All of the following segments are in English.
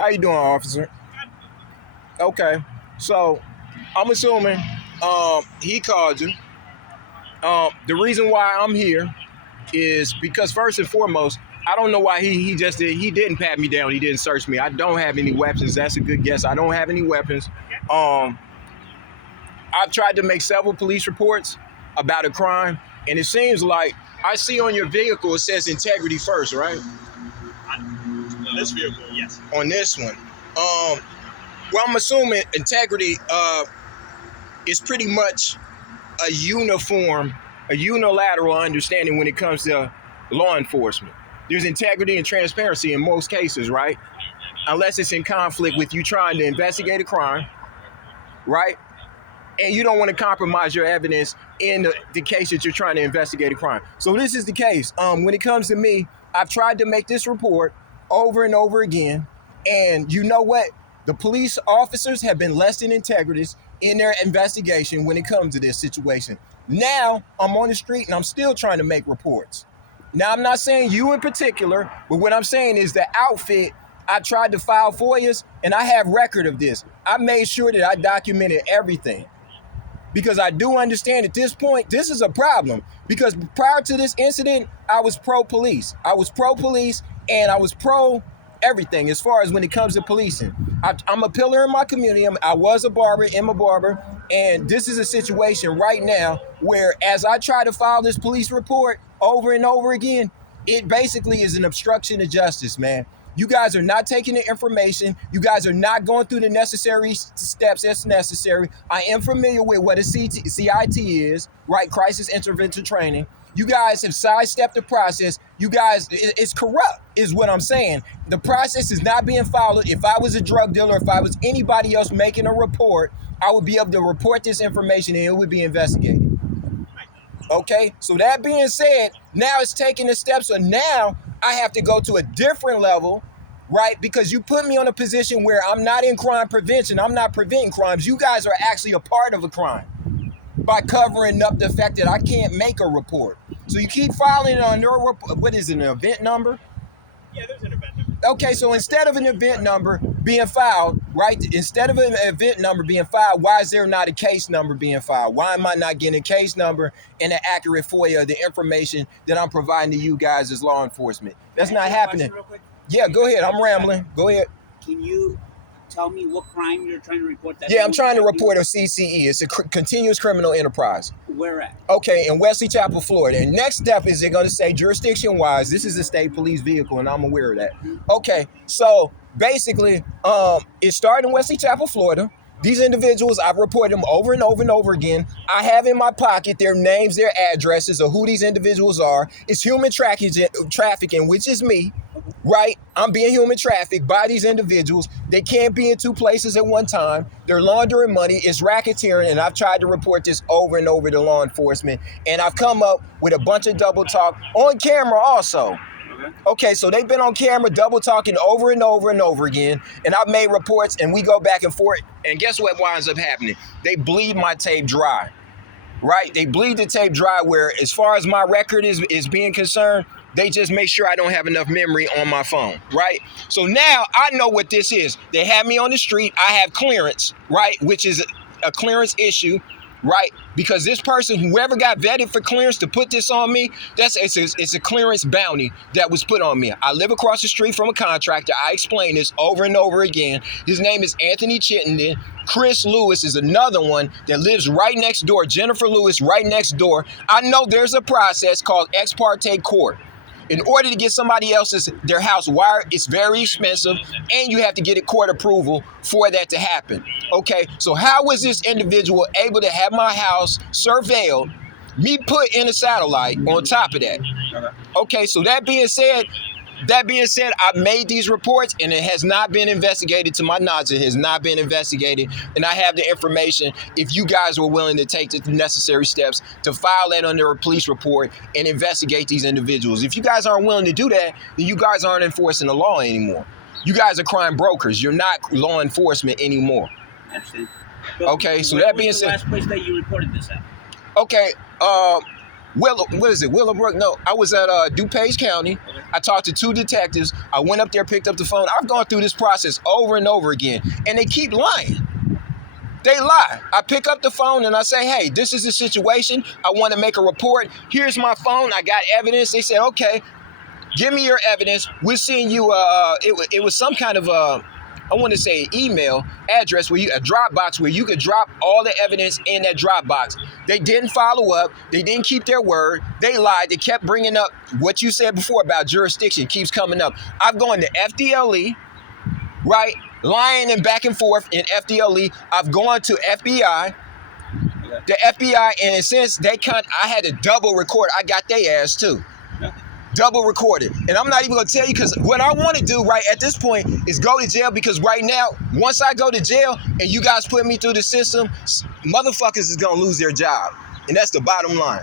How you doing, officer? Okay, so I'm assuming he called you. The reason why I'm here is because first and foremost, I don't know why he didn't pat me down. He didn't search me. I don't have any weapons. That's a good guess. I don't have any weapons. Um, I've tried to make several police reports about a crime, and it seems like I see on your vehicle it says integrity first, right? On this vehicle, yes. On this one. Well, I'm assuming integrity is pretty much a unilateral understanding when it comes to law enforcement. There's integrity and transparency in most cases, right? Unless it's in conflict with you trying to investigate a crime, right? And you don't want to compromise your evidence in the case that you're trying to investigate a crime. So this is the case. When it comes to me, I've tried to make this report over and over again. And you know what? The police officers have been less than integrous in their investigation when it comes to this situation. Now I'm on the street and I'm still trying to make reports. Now I'm not saying you in particular, but what I'm saying is the outfit, I tried to file FOIAs and I have record of this. I made sure that I documented everything because I do understand at this point, this is a problem because prior to this incident, I was pro-police. I was pro-police and I was pro everything as far as when it comes to policing. I'm a pillar in my community. I was a barber, am a barber, and this is a situation right now where as I try to file this police report over and over again, it basically is an obstruction of justice, man. You guys are not taking the information. You guys are not going through the necessary steps that's necessary. I am familiar with what a CIT is, right? Crisis Intervention Training. You guys have sidestepped the process. You guys, it's corrupt, is what I'm saying. The process is not being followed. If I was a drug dealer, if I was anybody else making a report, I would be able to report this information and it would be investigated. Okay, so that being said, now it's taking the steps. So now I have to go to a different level, right? Because you put me on a position where I'm not in crime prevention. I'm not preventing crimes. You guys are actually a part of a crime by covering up the fact that I can't make a report. So you keep filing it on your, what is it, an event number? Yeah, there's an event number. Okay, so instead of an event number being filed, right? Instead of an event number being filed, why is there not a case number being filed? Why am I not getting a case number and an accurate FOIA of the information that I'm providing to you guys as law enforcement? That's not happening. Yeah, go ahead. I'm rambling. Go ahead. Can you tell me what crime you're trying to report? Yeah, I'm trying to report a CCE. It's a continuous criminal enterprise. Where at? Okay, in Wesley Chapel, Florida. And next step is they're going to say jurisdiction-wise, this is a state police vehicle, and I'm aware of that. Okay, so basically, it started in Wesley Chapel, Florida. These individuals, I've reported them over and over and over again. I have in my pocket their names, their addresses of who these individuals are. It's human trafficking, which is me, right? I'm being human trafficked by these individuals. They can't be in two places at one time. They're laundering money. It's racketeering, and I've tried to report this over and over to law enforcement, and I've come up with a bunch of double talk on camera also. Okay, so they've been on camera double talking over and over and over again, and I've made reports, and we go back and forth, and guess what winds up happening? They bleed my tape dry, right? They bleed the tape dry where, as far as my record is being concerned, they just make sure I don't have enough memory on my phone, right? So now I know what this is. They have me on the street. I have clearance, right, which is a clearance issue, right? Because this person, whoever got vetted for clearance to put this on me, it's a clearance bounty that was put on me. I live across the street from a contractor. I explain this over and over again. His name is Anthony Chittenden. Chris Lewis is another one that lives right next door. Jennifer Lewis right next door. I know there's a process called ex parte court. In order to get somebody else's, their house wired, it's very expensive, and you have to get a court approval for that to happen. Okay, so how was this individual able to have my house surveilled, me put in a satellite on top of that? Okay, so that being said, I made these reports and it has not been investigated. To my knowledge, it has not been investigated. And I have the information if you guys were willing to take the necessary steps to file that under a police report and investigate these individuals. If you guys aren't willing to do that, then you guys aren't enforcing the law anymore. You guys are crime brokers. You're not law enforcement anymore. I understand. Okay, so that being said, last place that you reported this at? Okay, Willowbrook? No, I was at DuPage County. I talked to 2 detectives. I went up there, picked up the phone. I've gone through this process over and over again, and they keep lying. They lie. I pick up the phone and I say, hey, this is the situation. I want to make a report. Here's my phone. I got evidence. They said, okay, give me your evidence. We're seeing you. It was some kind of I want to say email address where a Dropbox where you could drop all the evidence in that Dropbox. They didn't follow up. They didn't keep their word. They lied. They kept bringing up what you said before about jurisdiction keeps coming up. I've gone to FDLE, right? Lying and back and forth in FDLE. I've gone to FBI. The FBI, and since I had to double record. I got their ass too. Double recorded. And I'm not even going to tell you because what I want to do right at this point is go to jail because right now, once I go to jail and you guys put me through the system, motherfuckers is going to lose their job. And that's the bottom line.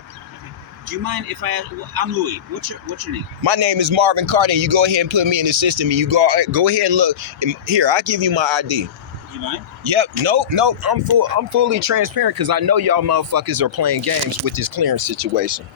Do you mind if I ask? I'm Louis. What's your name? My name is Marvin Carter. You go ahead and put me in the system and you go ahead and look. Here, I'll give you my ID. You mind? Yep. Nope. I'm fully transparent because I know y'all motherfuckers are playing games with this clearance situation.